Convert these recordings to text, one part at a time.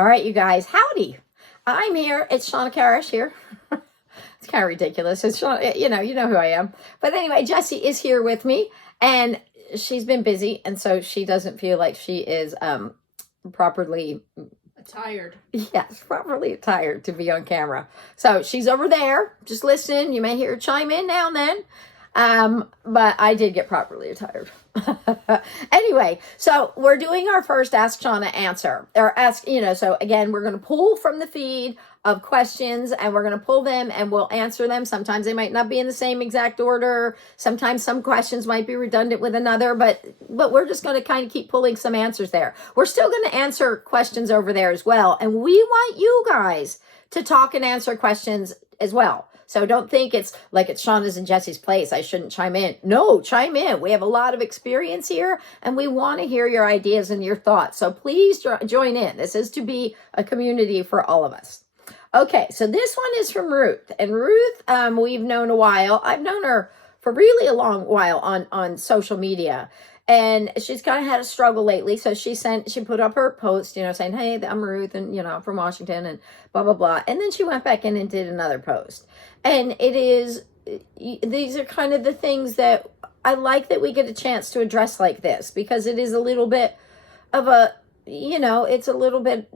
All right, you guys, howdy. I'm here. It's Shauna Karish here. It's kind of ridiculous. It's Shauna, you know who I am. But anyway, Jessie is here with me, and she's been busy, and so she doesn't feel like she is properly tired. Yes, properly tired to be on camera. So she's over there, just listening. You may hear her chime in now and then. But I did get properly tired. Anyway, so we're doing our first Ask Shauna answer. Or ask, so again, we're going to pull from the feed of questions and we're going to pull them and we'll answer them. Sometimes they might not be in the same exact order. Sometimes some questions might be redundant with another, but we're just going to kind of keep pulling some answers there. We're still going to answer questions over there as well. And we want you guys to talk and answer questions as well. So don't think it's like it's Shauna's and Jessie's place. I shouldn't chime in. No, chime in. We have a lot of experience here and we want to hear your ideas and your thoughts. So please join in. This is to be a community for all of us. Okay, so this one is from Ruth. And Ruth, we've known a while. I've known her for really a long while on social media. And she's kind of had a struggle lately. So she put up her post, saying, hey, I'm Ruth and, I'm from Washington and blah, blah, blah. And then she went back in and did another post. And these are kind of the things that I like that we get a chance to address like this, because it is a little bit of it's a little bit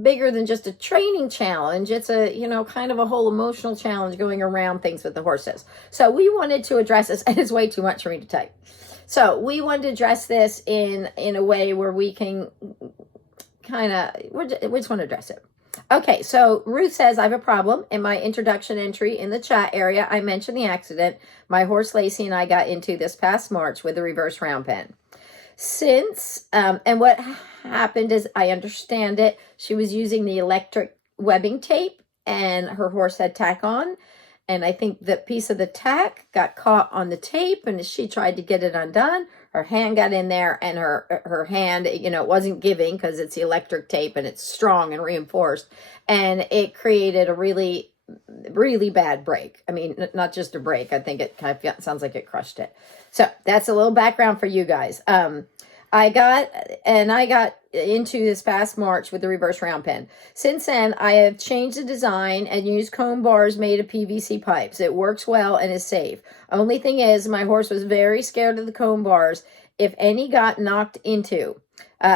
bigger than just a training challenge. It's a, kind of a whole emotional challenge going around things with the horses. So we wanted to address this, and it's way too much for me to type. So we wanted to address this in a way where we can we just want to address it. Okay, so Ruth says, I have a problem. In my introduction entry in the chat area, I mentioned the accident my horse Lacey and I got into this past March with a reverse round pen. And what happened is, I understand it, she was using the electric webbing tape and her horse had tack on. And I think the piece of the tack got caught on the tape, and as she tried to get it undone, her hand got in there, and her hand, it wasn't giving because it's the electric tape and it's strong and reinforced. And it created a really, really bad break. I mean, not just a break. I think it kind of sounds like it crushed it. So that's a little background for you guys. I got into this past March with the reverse round pen. Since then, I have changed the design and used comb bars made of PVC pipes. It works well and is safe. Only thing is, my horse was very scared of the comb bars if any got knocked into.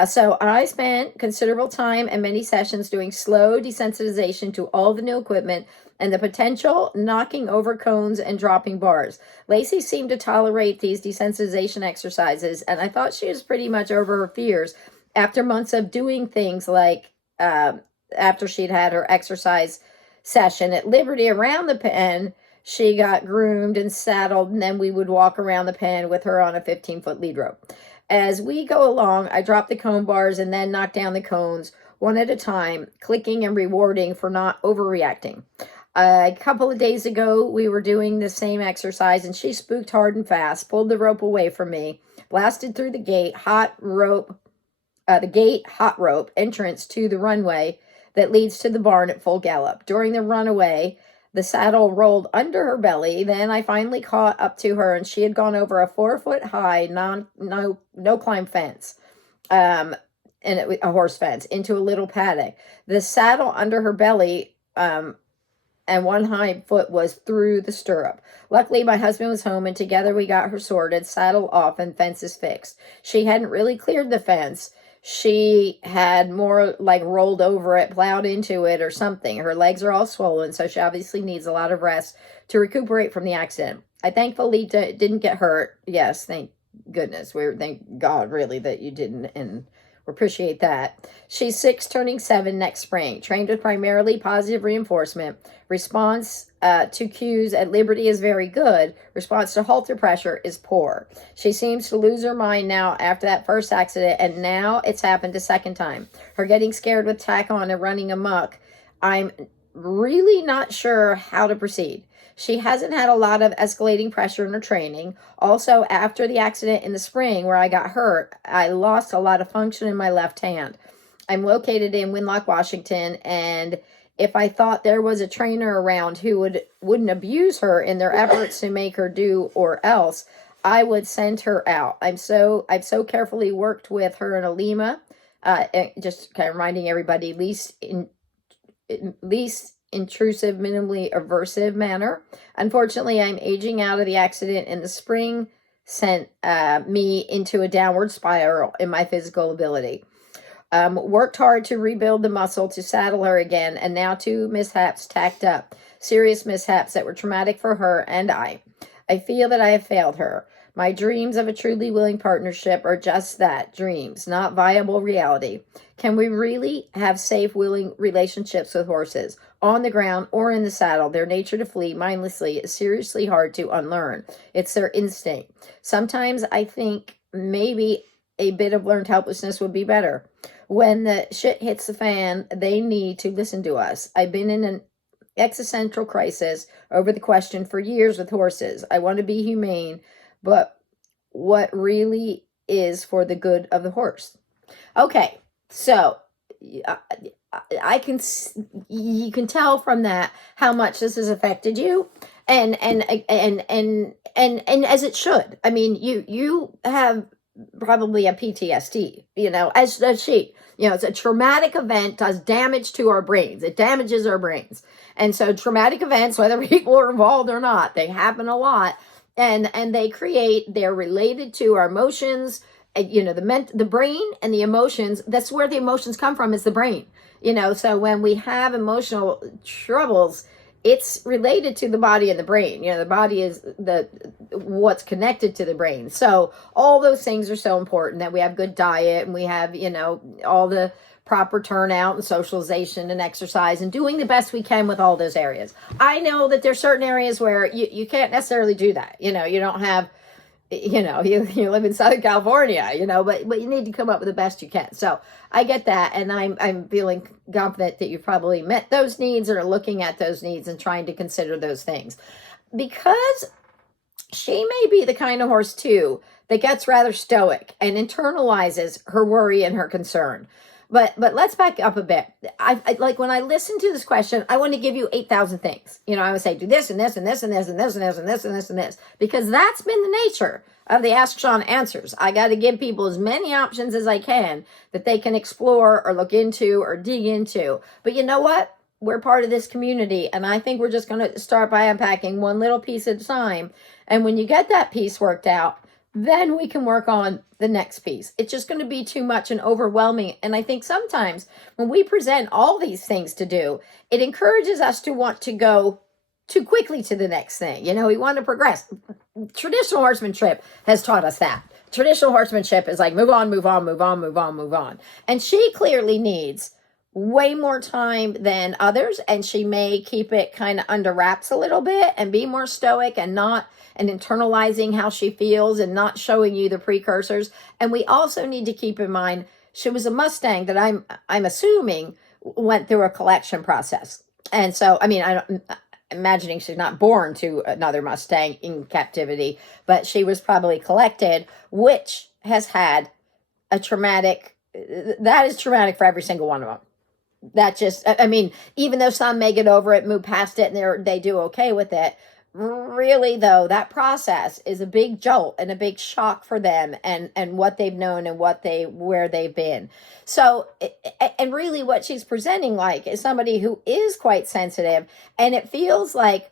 So I spent considerable time and many sessions doing slow desensitization to all the new equipment and the potential knocking over cones and dropping bars. Lacey seemed to tolerate these desensitization exercises, and I thought she was pretty much over her fears after months of doing things like after she'd had her exercise session at Liberty around the pen. She got groomed and saddled, and then we would walk around the pen with her on a 15-foot lead rope. As we go along, I drop the cone bars and then knock down the cones one at a time, clicking and rewarding for not overreacting. A couple of days ago, we were doing the same exercise, and she spooked hard and fast, pulled the rope away from me, blasted through the gate, hot rope entrance to the runway that leads to the barn at full gallop. During the runaway, the saddle rolled under her belly. Then I finally caught up to her, and she had gone over a 4-foot-high, no climb fence, and a horse fence, into a little paddock. The saddle under her belly, and one hind foot was through the stirrup. Luckily, my husband was home, and together we got her sorted, saddle off, and fences fixed. She hadn't really cleared the fence. She had more like rolled over it, plowed into it, or something. Her legs are all swollen, so she obviously needs a lot of rest to recuperate from the accident. I thankfully didn't get hurt. Yes, thank goodness. Thank God, really, that you didn't, and we appreciate that. She's 6, turning 7 next spring. Trained with primarily positive reinforcement. Response to cues at Liberty is very good. Response to halter pressure is poor. She seems to lose her mind now after that first accident, and now it's happened a second time. Her getting scared with tack on and running amok. I'm really not sure how to proceed. She hasn't had a lot of escalating pressure in her training. Also, after the accident in the spring where I got hurt, I lost a lot of function in my left hand. I'm located in Winlock, Washington, and if I thought there was a trainer around who wouldn't abuse her in their efforts to make her do or else, I would send her out. I've so carefully worked with her in Alima just kind of reminding everybody, least intrusive, minimally aversive manner. Unfortunately, I'm aging out of the accident in the spring, sent me into a downward spiral in my physical ability. Worked hard to rebuild the muscle to saddle her again, and now 2 mishaps tacked up. Serious mishaps that were traumatic for her and I. I feel that I have failed her. My dreams of a truly willing partnership are just that, dreams, not viable reality. Can we really have safe, willing relationships with horses? On the ground or in the saddle, their nature to flee mindlessly is seriously hard to unlearn. It's their instinct. Sometimes I think maybe a bit of learned helplessness would be better. When the shit hits the fan, they need to listen to us. I've been in an existential crisis over the question for years with horses. I want to be humane, but what really is for the good of the horse? Okay, so I can, you can tell from that how much this has affected you, and as it should. I mean, you have probably a PTSD, as does she. It's a traumatic event, does damage to our brains. It damages our brains. And so traumatic events, whether people are involved or not, they happen a lot. And they're related to our emotions, the brain and the emotions. That's where the emotions come from, is the brain. So when we have emotional troubles, it's related to the body and the brain. The body is what's connected to the brain. So all those things are so important, that we have good diet, and we have, all the proper turnout and socialization and exercise, and doing the best we can with all those areas. I know that there's certain areas where you can't necessarily do that. You don't have, you live in Southern California, but you need to come up with the best you can. So I get that. And I'm feeling confident that you've probably met those needs, or are looking at those needs and trying to consider those things, because she may be the kind of horse too that gets rather stoic and internalizes her worry and her concern. But let's back up a bit. I like, when I listen to this question, I want to give you 8,000 things. I would say, do this and this and this and this and this and this and this and this and this, because that's been the nature of the Ask Shawn answers. I got to give people as many options as I can that they can explore or look into or dig into. But you know what? We're part of this community, and I think we're just going to start by unpacking one little piece at a time. And when you get that piece worked out, then we can work on the next piece. It's just going to be too much and overwhelming. And I think sometimes when we present all these things to do, it encourages us to want to go too quickly to the next thing. We want to progress. Traditional horsemanship has taught us that. Traditional horsemanship is like, move on, move on, move on, move on, move on. And she clearly needs way more time than others, and she may keep it kind of under wraps a little bit and be more stoic and internalizing how she feels and not showing you the precursors. And we also need to keep in mind, she was a Mustang that I'm assuming went through a collection process. And so, I'm imagining she's not born to another Mustang in captivity, but she was probably collected, which has had that is traumatic for every single one of them. That just, even though some may get over it, move past it, and they do okay with it, really though, that process is a big jolt and a big shock for them, and what they've known and where they've been. So, and really what she's presenting like is somebody who is quite sensitive, and it feels like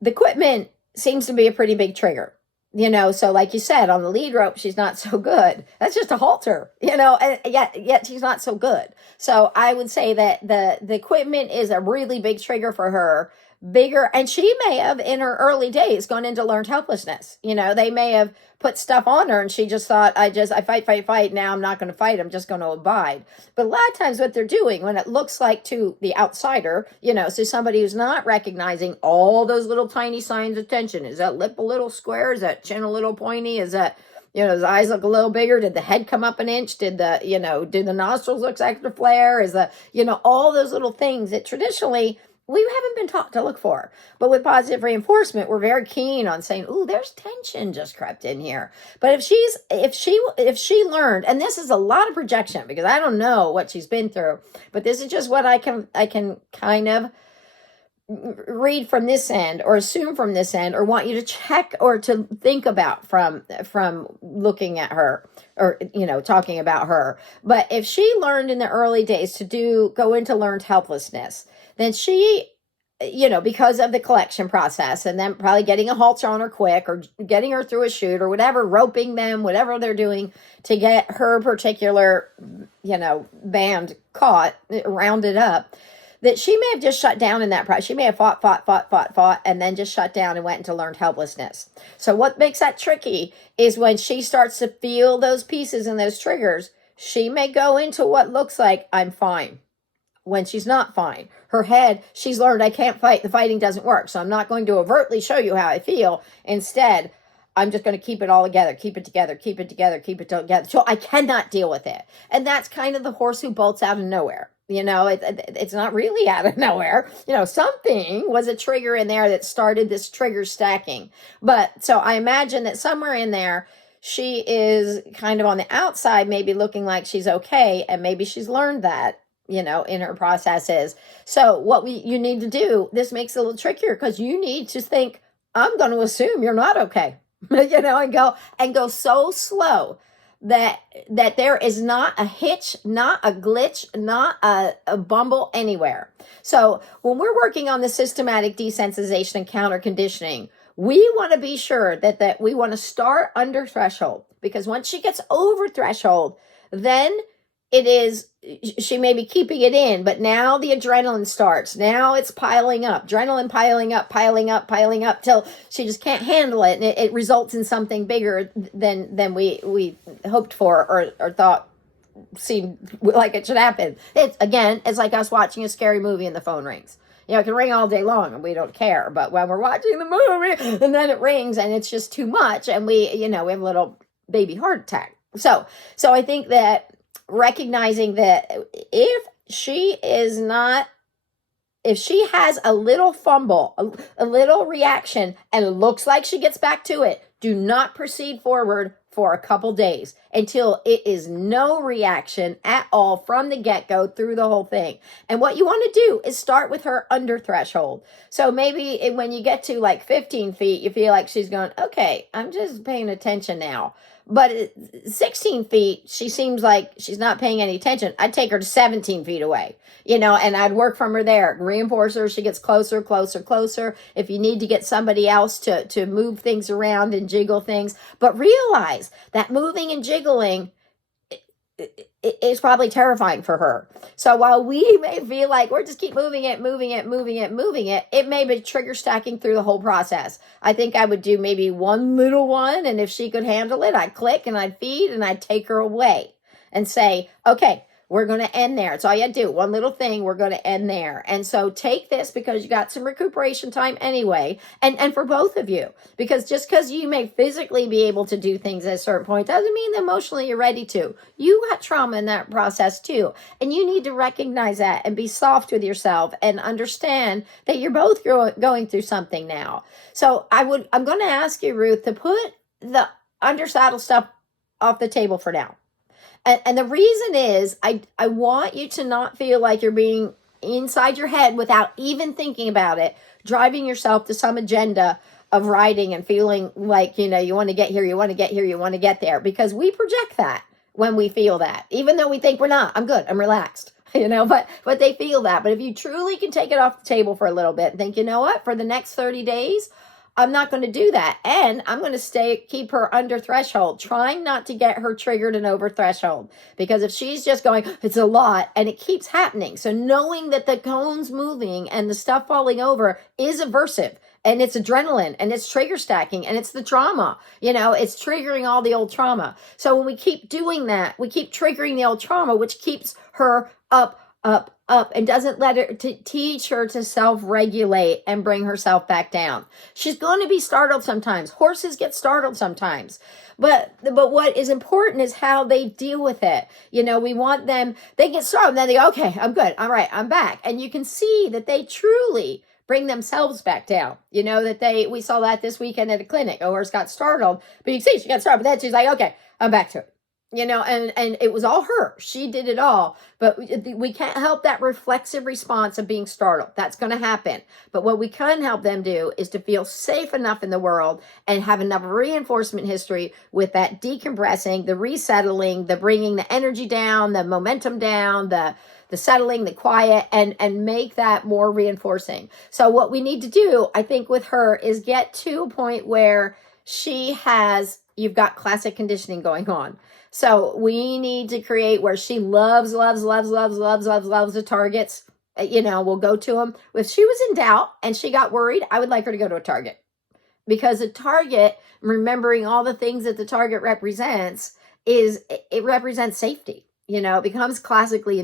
the equipment seems to be a pretty big trigger. So like you said, on the lead rope, she's not so good. That's just a halter, and yet she's not so good. So I would say that the equipment is a really big trigger for her, bigger. And she may have, in her early days, gone into learned helplessness. They may have put stuff on her and she just thought, I fight. Now I'm not going to fight. I'm just going to abide. But a lot of times what they're doing, when it looks like to the outsider, so somebody who's not recognizing all those little tiny signs of tension. Is that lip a little square? Is that chin a little pointy? Is that, his eyes look a little bigger? Did the head come up an inch? Did the nostrils look extra flare? Is all those little things that traditionally we haven't been taught to look for. But with positive reinforcement, we're very keen on saying, ooh, there's tension just crept in here. But if she learned, and this is a lot of projection because I don't know what she's been through, but this is just what I can kind of read from this end or assume from this end or want you to check or to think about from looking at her or talking about her. But if she learned in the early days to go into learned helplessness, then she, because of the collection process and then probably getting a halter on her quick or getting her through a chute or whatever, roping them, whatever they're doing to get her particular, band caught, rounded up, that she may have just shut down in that process. She may have fought, and then just shut down and went into learned helplessness. So what makes that tricky is when she starts to feel those pieces and those triggers, she may go into what looks like I'm fine when she's not fine. Her head, she's learned I can't fight. The fighting doesn't work. So I'm not going to overtly show you how I feel. Instead, I'm just going to keep it all together, keep it together. So I cannot deal with it. And that's kind of the horse who bolts out of nowhere. It's not really out of nowhere. Something was a trigger in there that started this trigger stacking. But so I imagine that somewhere in there, she is kind of on the outside, maybe looking like she's okay. And maybe she's learned that, in her processes. So what you need to do, this makes it a little trickier because you need to think, I'm going to assume you're not okay, and go so slow that there is not a hitch, not a glitch, not a bumble anywhere. So when we're working on the systematic desensitization and counter conditioning, we want to be sure that we want to start under threshold, because once she gets over threshold, then she may be keeping it in, but now the adrenaline starts. Now it's piling up, adrenaline piling up till she just can't handle it. And it results in something bigger than we hoped for or thought seemed like it should happen. It's like us watching a scary movie and the phone rings. It can ring all day long and we don't care. But when we're watching the movie and then it rings and it's just too much and we have a little baby heart attack. So I think that recognizing that if she has a little fumble, a little reaction, and it looks like she gets back to it, do not proceed forward for a couple days until it is no reaction at all from the get-go through the whole thing. And what you want to do is start with her under threshold. So maybe when you get to like 15 feet, you feel like she's going, okay, I'm just paying attention now. But at 16 feet, she seems like she's not paying any attention. I'd take her to 17 feet away, and I'd work from her there, reinforce her. She gets closer. If you need to get somebody else to move things around and jiggle things, but realize that moving and jiggling is probably terrifying for her. So while we may feel like we're just keep moving it, it may be trigger stacking through the whole process. I think I would do maybe one little one, and if she could handle it, I'd click and I'd feed and I'd take her away and say, okay, we're going to end there. It's all you have to do. One little thing, we're going to end there. And so take this because you got some recuperation time anyway. And for both of you, because just because you may physically be able to do things at a certain point doesn't mean that emotionally you're ready to. You got trauma in that process too. And you need to recognize that and be soft with yourself and understand that you're both going through something now. So I'm going to ask you, Ruth, to put the under saddle stuff off the table for now. And the reason is I want you to not feel like you're being inside your head without even thinking about it, driving yourself to some agenda of riding and feeling like, you want to get here, you want to get there, because we project that when we feel that, even though we think we're not. I'm good, I'm relaxed, but they feel that. But if you truly can take it off the table for a little bit and think, you know what, for the next 30 days, I'm not going to do that. And I'm going to keep her under threshold, trying not to get her triggered and over threshold. Because if she's just going, it's a lot, and it keeps happening. So knowing that the cone's moving and the stuff falling over is aversive. And it's adrenaline and it's trigger stacking and it's the trauma, it's triggering all the old trauma. So when we keep doing that, we keep triggering the old trauma, which keeps her up, and doesn't let her teach her to self-regulate and bring herself back down. She's going to be startled sometimes. Horses get startled sometimes. But what is important is how they deal with it. We want them, they get startled and then they go, okay, I'm good. All right, I'm back. And you can see that they truly bring themselves back down. We saw that this weekend at a clinic. A horse got startled, but you can see she got startled, but then she's like, okay, I'm back to it. and it was all her. She did it all. But we can't help that reflexive response of being startled. That's going to happen. But what we can help them do is to feel safe enough in the world and have enough reinforcement history with that decompressing, the resettling, the bringing the energy down, the momentum down, the settling, the quiet, and make that more reinforcing. So what we need to do, I think, with her is get to a point where you've got classic conditioning going on. So we need to create where she loves the targets. We'll go to them. If she was in doubt and she got worried, I would like her to go to a Target. Because a Target, remembering all the things that the Target represents, it represents safety. It becomes classically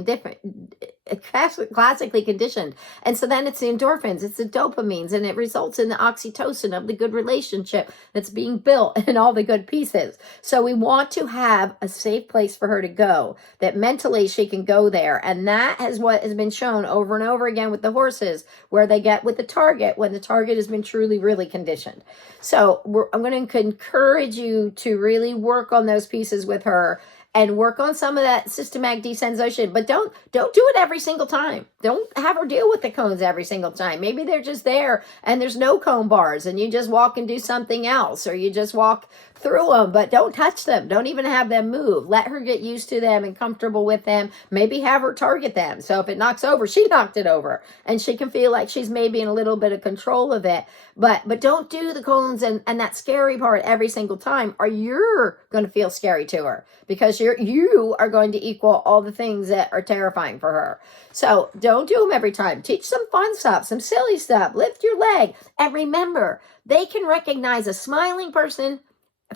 conditioned. And so then it's the endorphins, it's the dopamines, and it results in the oxytocin of the good relationship that's being built and all the good pieces. So we want to have a safe place for her to go, that mentally she can go there. And that is what has been shown over and over again with the horses, where they get with the target when the target has been truly, really conditioned. So I'm going to encourage you to really work on those pieces with her, and work on some of that systematic desensitization, but don't do it every single time. Don't have her deal with the cones every single time. Maybe they're just there and there's no cone bars and you just walk and do something else, or you just walk through them, but don't touch them. Don't even have them move. Let her get used to them and comfortable with them. Maybe have her target them. So if it knocks over, she knocked it over, and she can feel like she's maybe in a little bit of control of it. But don't do the cones and that scary part every single time, or you're going to feel scary to her, because you are going to equal all the things that are terrifying for her. So don't do them every time. Teach some fun stuff, some silly stuff. Lift your leg. And remember, they can recognize a smiling person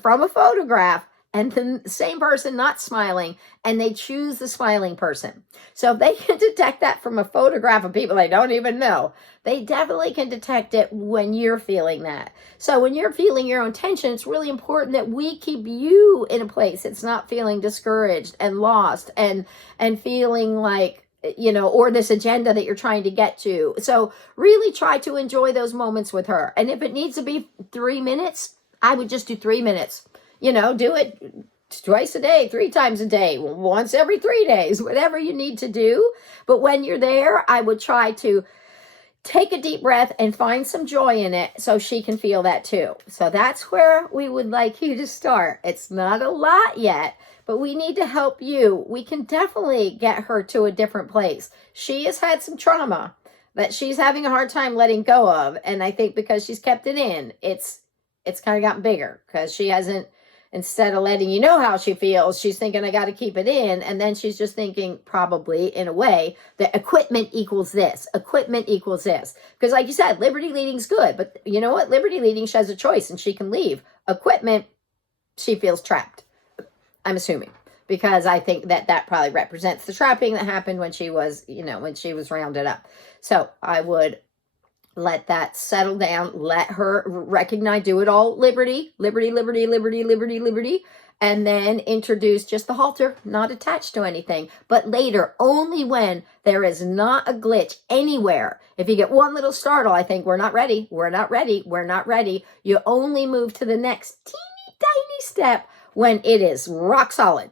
from a photograph and the same person not smiling, and they choose the smiling person. So if they can detect that from a photograph of people they don't even know, they definitely can detect it when you're feeling that. So when you're feeling your own tension, it's really important that we keep you in a place that's not feeling discouraged and lost and feeling like, or this agenda that you're trying to get to. So really try to enjoy those moments with her. And if it needs to be 3 minutes, I would just do 3 minutes. Do it twice a day, 3 times a day, once every 3 days, whatever you need to do. But when you're there, I would try to take a deep breath and find some joy in it so she can feel that too. So that's where we would like you to start. It's not a lot yet, but we need to help you. We can definitely get her to a different place. She has had some trauma that she's having a hard time letting go of. And I think because she's kept it in, it's kind of gotten bigger, because she hasn't, instead of letting you know how she feels, she's thinking, I got to keep it in. And then she's just thinking, probably in a way, that equipment equals this. Equipment equals this. Because like you said, liberty leading's good. But you know what? Liberty leading, she has a choice and she can leave. Equipment, she feels trapped. I'm assuming. Because I think that probably represents the trapping that happened when she was, when she was rounded up. So I would let that settle down. Let her recognize, do it all liberty, and then introduce just the halter, not attached to anything. But later, only when there is not a glitch anywhere. If you get one little startle, I think we're not ready. You only move to the next teeny tiny step when it is rock solid.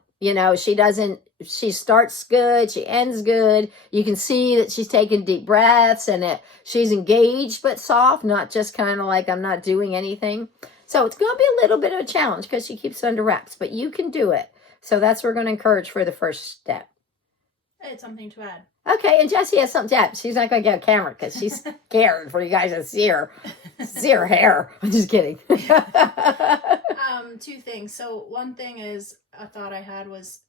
She starts good, she ends good. You can see that she's taking deep breaths and she's engaged but soft, not just kind of like, I'm not doing anything. So it's going to be a little bit of a challenge because she keeps it under wraps, but you can do it. So that's what we're going to encourage for the first step. I had something to add. Okay, and Jessie has something to add. She's not going to get a camera because she's scared for you guys to see her hair. I'm just kidding. 2 things. So one thing is, a thought I had was,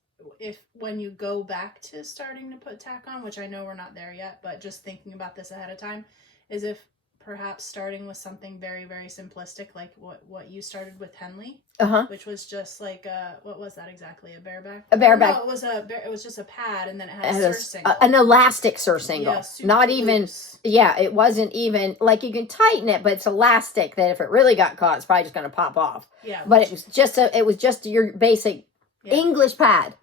when you go back to starting to put tack on, which I know we're not there yet, but just thinking about this ahead of time, is if perhaps starting with something very, very simplistic, like what you started with Henley, which was just like what was that exactly? A bareback? A bareback. No, it was just a pad, and then it had a surcingle. An elastic surcingle. Yeah, not even loose. Yeah, it wasn't even like, you can tighten it, but it's elastic that if it really got caught, it's probably just going to pop off. Yeah. But it was just your basic English pad.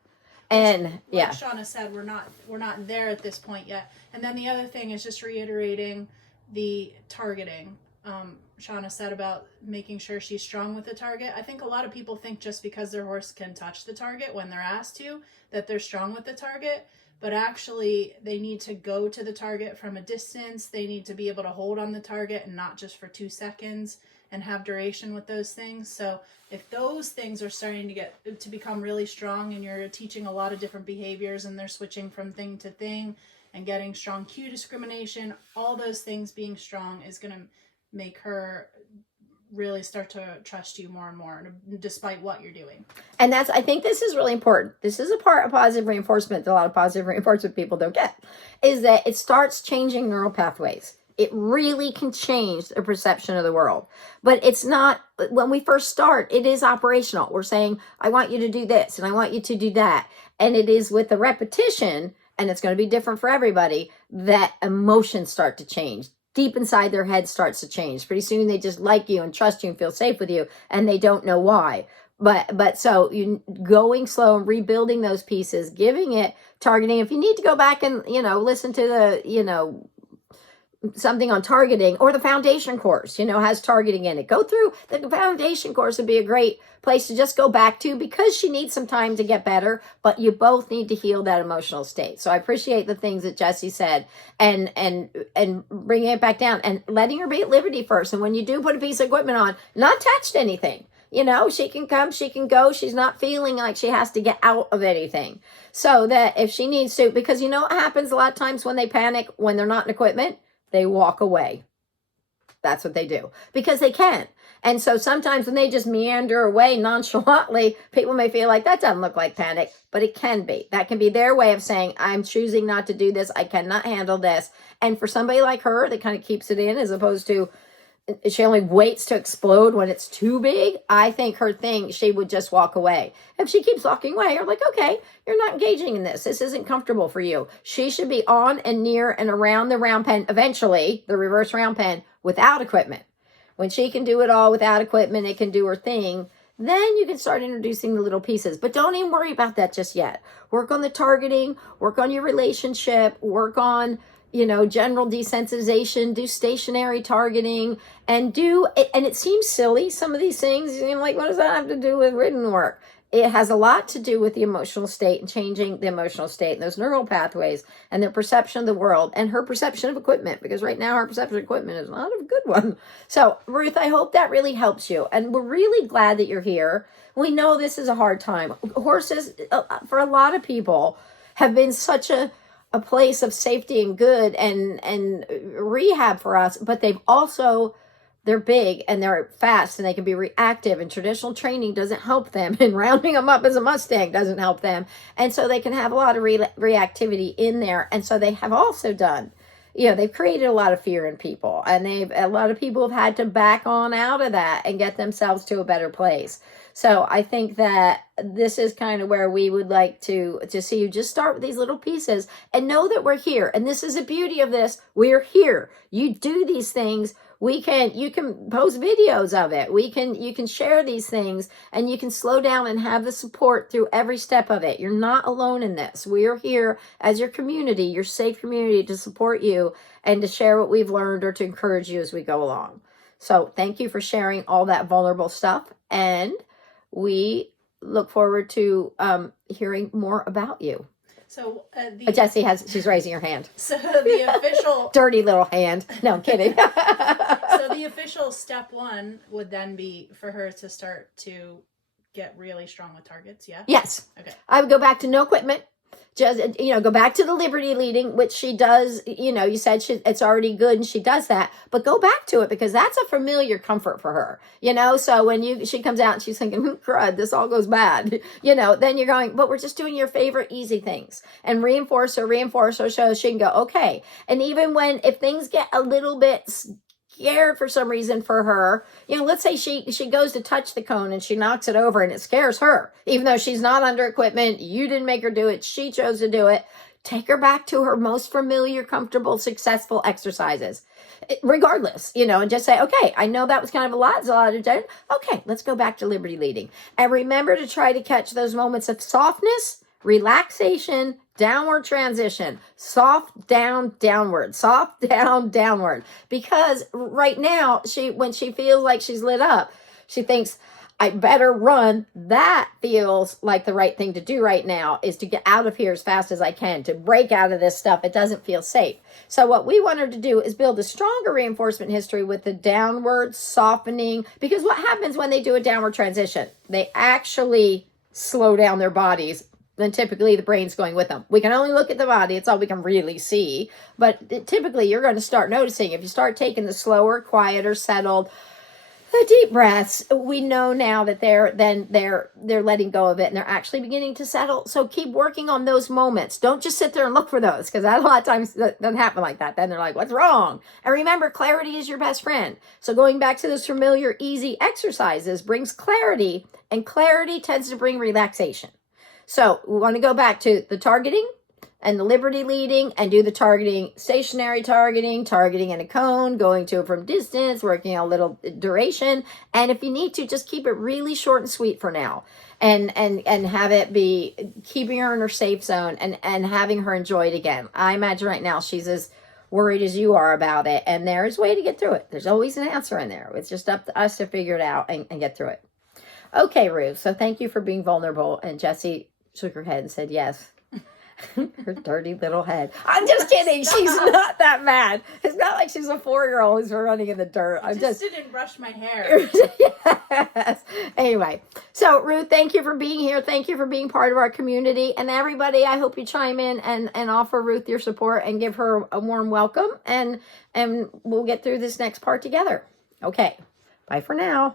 And like Shauna said, we're not there at this point yet. And then the other thing is just reiterating the targeting. Shauna said about making sure she's strong with the target. I think a lot of people think just because their horse can touch the target when they're asked to, that they're strong with the target. But actually, they need to go to the target from a distance. They need to be able to hold on the target and not just for 2 seconds and have duration with those things. So if those things are starting to become really strong and you're teaching a lot of different behaviors and they're switching from thing to thing and getting strong cue discrimination, all those things being strong is going to make her really start to trust you more and more despite what you're doing. And I think this is really important. This is a part of positive reinforcement that a lot of positive reinforcement people don't get, is that it starts changing neural pathways. It really can change the perception of the world. But it's not, when we first start, it is operational. We're saying, I want you to do this and I want you to do that. And it is with the repetition, and it's going to be different for everybody, that emotions start to change. Deep inside their head starts to change. Pretty soon they just like you and trust you and feel safe with you, and they don't know why. But so you going slow and rebuilding those pieces, giving it targeting. If you need to go back and, listen to the, something on targeting, or the foundation course, has targeting in it. Go through the foundation course would be a great place to just go back to, because she needs some time to get better, but you both need to heal that emotional state. So I appreciate the things that Jessie said, and bringing it back down and letting her be at liberty first. And when you do put a piece of equipment on, not attached to anything, she can come, she can go. She's not feeling like she has to get out of anything. So that if she needs to, because what happens a lot of times when they panic, when they're not in equipment, they walk away. That's what they do, because they can. And so sometimes when they just meander away nonchalantly, people may feel like that doesn't look like panic, but it can be. That can be their way of saying, I'm choosing not to do this. I cannot handle this. And for somebody like her that kind of keeps it in, as opposed to she only waits to explode when it's too big, I think her thing, she would just walk away. If she keeps walking away, you're like, okay, you're not engaging in this. This isn't comfortable for you. She should be on and near and around the round pen, eventually the reverse round pen, without equipment. When she can do it all without equipment, it can do her thing. Then you can start introducing the little pieces. But don't even worry about that just yet. Work on the targeting, work on your relationship, work on general desensitization, do stationary targeting, and it seems silly, some of these things, like, what does that have to do with written work? It has a lot to do with the emotional state and changing the emotional state and those neural pathways and their perception of the world and her perception of equipment, because right now her perception of equipment is not a good one. So, Ruth, I hope that really helps you. And we're really glad that you're here. We know this is a hard time. Horses, for a lot of people, have been such a place of safety and good and rehab for us, but they're big and they're fast and they can be reactive, and traditional training doesn't help them, and rounding them up as a Mustang doesn't help them. And so they can have a lot of reactivity in there. And so they have also done, they've created a lot of fear in people, and a lot of people have had to back on out of that and get themselves to a better place. So I think that this is kind of where we would like to see you just start with these little pieces and know that we're here. And this is the beauty of this. We're here. You do these things. You can post videos of it. You can share these things, and you can slow down and have the support through every step of it. You're not alone in this. We are here as your community, your safe community, to support you and to share what we've learned or to encourage you as we go along. So thank you for sharing all that vulnerable stuff. And we look forward to hearing more about you. So Jessie she's raising her hand. So the official dirty little hand. No, I'm kidding. So the official step 1 would then be for her to start to get really strong with targets. Yeah. Yes. Okay. I would go back to no equipment. Just, go back to the Liberty leading, which she does. You said it's already good and she does that, but go back to it, because that's a familiar comfort for her, so when she comes out and she's thinking, crud, this all goes bad, then you're going, but we're just doing your favorite easy things, and reinforce her so she can go, okay. And even if things get a little bit scared for some reason for her, let's say she goes to touch the cone and she knocks it over and it scares her, even though she's not under equipment, you didn't make her do it, she chose to do it. Take her back to her most familiar, comfortable, successful exercises, regardless, and just say, okay, I know that was kind of a lot. It's a lot of okay, let's go back to Liberty leading. And remember to try to catch those moments of softness Relaxation, downward transition, soft down, downward, soft down, downward. Because right now, when she feels like she's lit up, she thinks, I better run. That feels like the right thing to do right now, is to get out of here as fast as I can, to break out of this stuff. It doesn't feel safe. So what we want her to do is build a stronger reinforcement history with the downward softening, because what happens when they do a downward transition? They actually slow down their bodies. Then typically the brain's going with them. We can only look at the body. It's all we can really see. But typically you're going to start noticing, if you start taking the slower, quieter, settled, the deep breaths, we know now that they're letting go of it and they're actually beginning to settle. So keep working on those moments. Don't just sit there and look for those, because that a lot of times that doesn't happen like that. Then they're like, what's wrong? And remember, clarity is your best friend. So going back to those familiar, easy exercises brings clarity, and clarity tends to bring relaxation. So we want to go back to the targeting and the Liberty leading, and do the targeting, stationary targeting, targeting in a cone, going to it from distance, working a little duration. And if you need to, just keep it really short and sweet for now, and have it be keeping her in her safe zone, and having her enjoy it again. I imagine right now she's as worried as you are about it, and there's a way to get through it. There's always an answer in there. It's just up to us to figure it out and get through it. Okay, Ruth. So thank you for being vulnerable. And Jessie shook her head and said yes. Her dirty little head. I'm just kidding. Stop. She's not that bad. It's not like she's a 4-year-old who's running in the dirt. I just didn't brush my hair. Yes. Anyway, so Ruth, thank you for being here. Thank you for being part of our community. And everybody, I hope you chime in and offer Ruth your support and give her a warm welcome. And we'll get through this next part together. Okay. Bye for now.